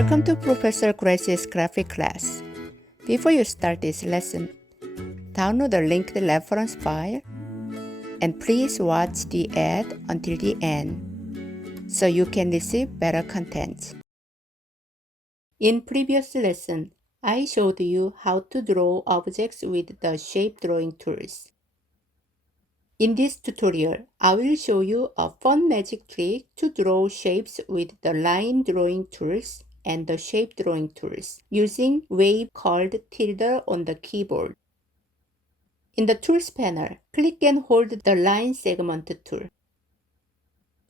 Welcome to Professor Grace's graphic class. Before you start this lesson, download the linked reference file and please watch the ad until the end so you can receive better content. In previous lesson, I showed you how to draw objects with the shape drawing tools. In this tutorial, I will show you a fun magic trick to draw shapes with the line drawing tools and the shape drawing tools using wave called tilde on the keyboard. In the Tools panel, click and hold the line segment tool.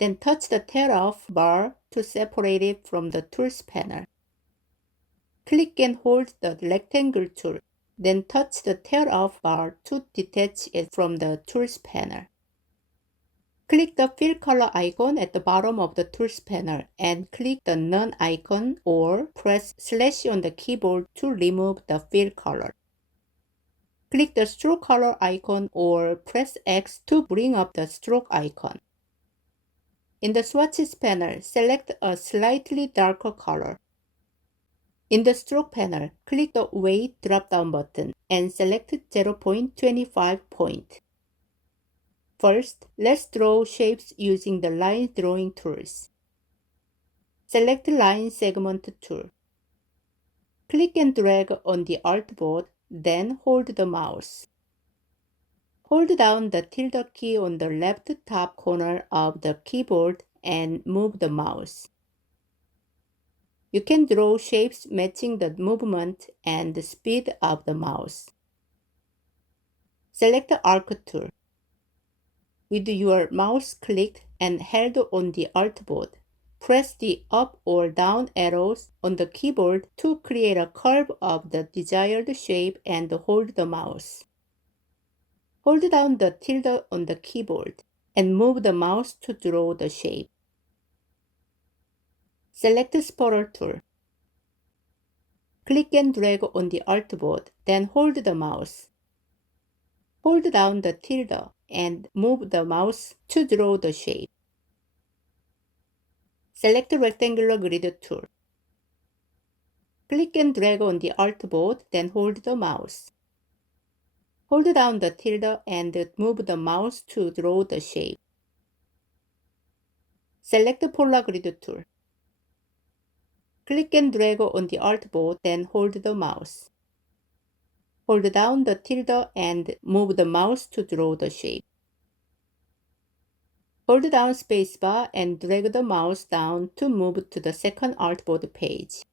Then touch the tear off bar to separate it from the Tools panel. Click and hold the rectangle tool. Then touch the tear off bar to detach it from the Tools panel. Click the fill color icon at the bottom of the Tools panel and click the None icon or press / on the keyboard to remove the fill color. Click the stroke color icon or press X to bring up the stroke icon. In the swatches panel, select a slightly darker color. In the stroke panel, click the weight drop-down button and select 0.25 point. First, let's draw shapes using the line drawing tools. Select Line Segment tool. Click and drag on the artboard, then hold the mouse. Hold down the tilde key on the left top corner of the keyboard and move the mouse. You can draw shapes matching the movement and the speed of the mouse. Select the Arc tool. With your mouse clicked and held on the artboard, press the up or down arrows on the keyboard to create a curve of the desired shape and hold the mouse. Hold down the tilde on the keyboard and move the mouse to draw the shape. Select the Spotter tool. Click and drag on the artboard, then hold the mouse. Hold down the tilde and move the mouse to draw the shape. Select the Rectangular Grid tool. Click and drag on the artboard, then hold the mouse. Hold down the tilde and move the mouse to draw the shape. Select the Polar Grid tool. Click and drag on the artboard, then hold the mouse. Hold down the tilde and move the mouse to draw the shape. Hold down spacebar and drag the mouse down to move to the second artboard page.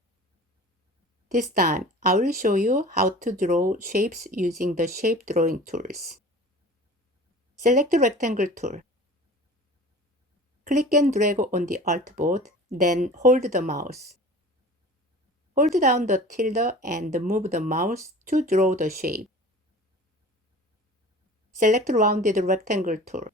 This time, I will show you how to draw shapes using the shape drawing tools. Select the Rectangle tool. Click and drag on the artboard, then hold the mouse. Hold down the tilde and move the mouse to draw the shape. Select Rounded Rectangle tool.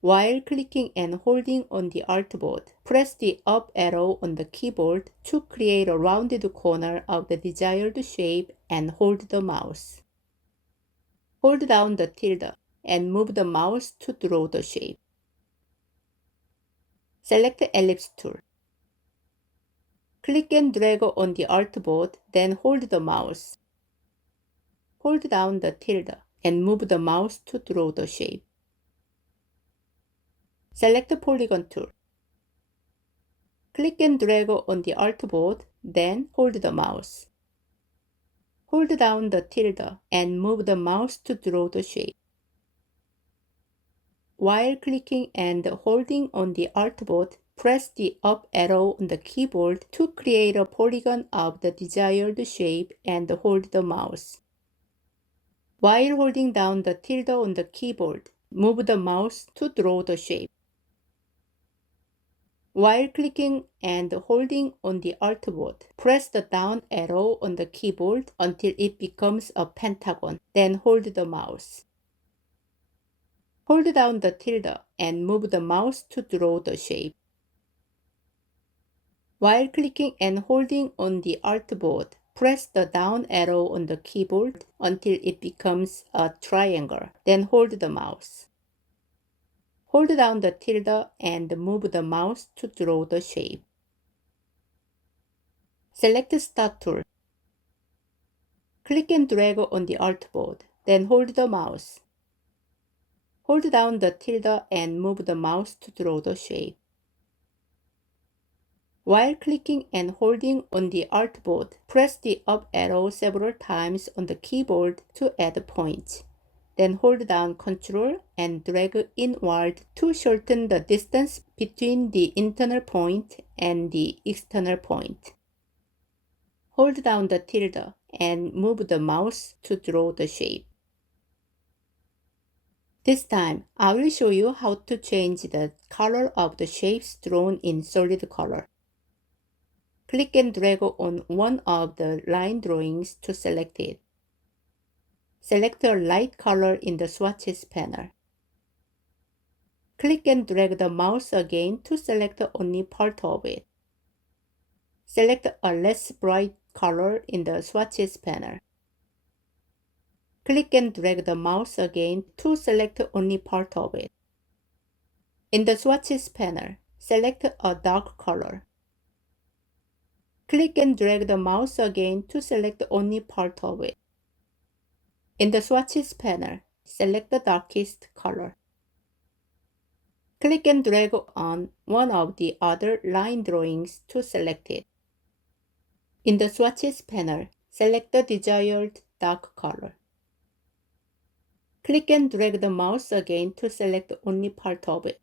While clicking and holding on the artboard, press the up arrow on the keyboard to create a rounded corner of the desired shape and hold the mouse. Hold down the tilde and move the mouse to draw the shape. Select the Ellipse tool. Click and drag on the artboard, then hold the mouse. Hold down the tilde and move the mouse to draw the shape. Select the Polygon tool. Click and drag on the artboard, then hold the mouse. Hold down the tilde and move the mouse to draw the shape. While clicking and holding on the artboard, press the up arrow on the keyboard to create a polygon of the desired shape and hold the mouse. While holding down the tilde on the keyboard, move the mouse to draw the shape. While clicking and holding on the artboard, press the down arrow on the keyboard until it becomes a pentagon, then hold the mouse. Hold down the tilde and move the mouse to draw the shape. While clicking and holding on the artboard, press the down arrow on the keyboard until it becomes a triangle, then hold the mouse. Hold down the tilde and move the mouse to draw the shape. Select Start tool. Click and drag on the artboard, then hold the mouse. Hold down the tilde and move the mouse to draw the shape. While clicking and holding on the artboard, press the up arrow several times on the keyboard to add points. Then hold down Ctrl and drag inward to shorten the distance between the internal point and the external point. Hold down the tilde and move the mouse to draw the shape. This time, I will show you how to change the color of the shapes drawn in solid color. Click and drag on one of the line drawings to select it. Select a light color in the swatches panel. Click and drag the mouse again to select only part of it. Select a less bright color in the swatches panel. Click and drag the mouse again to select only part of it. In the swatches panel, select a dark color. Click and drag the mouse again to select only part of it. In the swatches panel, select the darkest color. Click and drag on one of the other line drawings to select it. In the swatches panel, select the desired dark color. Click and drag the mouse again to select only part of it.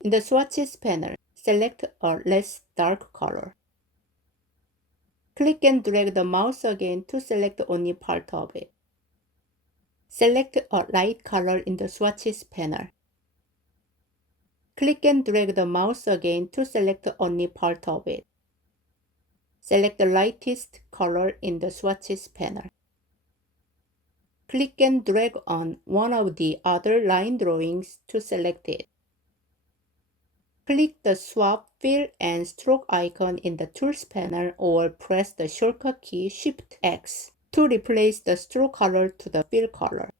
In the swatches panel, select a less dark color. Click and drag the mouse again to select only part of it. Select a light color in the swatches panel. Click and drag the mouse again to select only part of it. Select the lightest color in the swatches panel. Click and drag on one of the other line drawings to select it. Click the Swap Fill and Stroke icon in the Tools panel or press the shortcut key Shift-X to replace the stroke color to the fill color.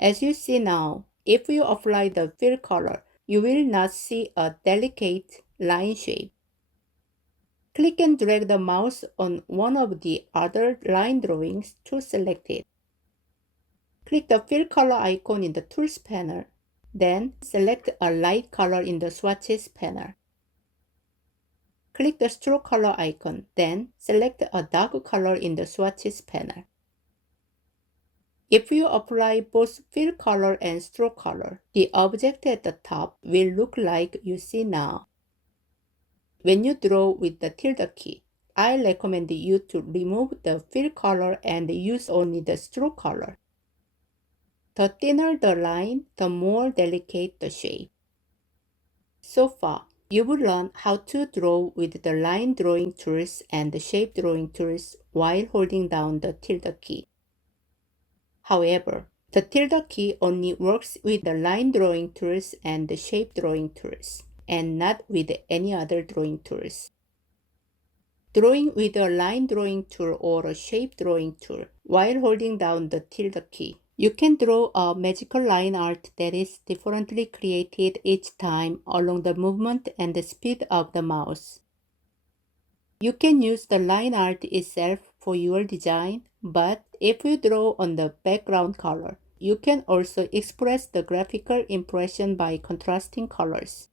As you see now, if you apply the fill color, you will not see a delicate line shape. Click and drag the mouse on one of the other line drawings to select it. Click the fill color icon in the Tools panel, then select a light color in the swatches panel. Click the stroke color icon, then select a dark color in the swatches panel. If you apply both fill color and stroke color, the object at the top will look like you see now. When you draw with the tilde key, I recommend you to remove the fill color and use only the stroke color. The thinner the line, the more delicate the shape. So far, you've learned how to draw with the line drawing tools and the shape drawing tools while holding down the tilde key. However, the tilde key only works with the line drawing tools and the shape drawing tools, and not with any other drawing tools. Drawing with a line drawing tool or a shape drawing tool while holding down the tilde key, you can draw a magical line art that is differently created each time along the movement and the speed of the mouse. You can use the line art itself for your design, but if you draw on the background color, you can also express the graphical impression by contrasting colors.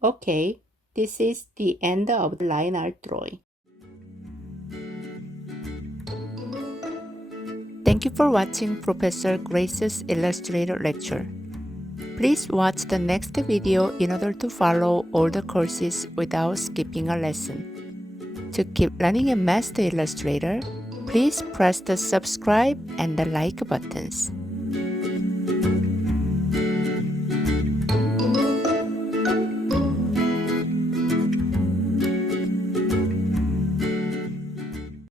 Okay, this is the end of the line art drawing. Thank you for watching Professor Grace's Illustrator lecture. Please watch the next video in order to follow all the courses without skipping a lesson. To keep learning and master Illustrator, please press the subscribe and the like buttons.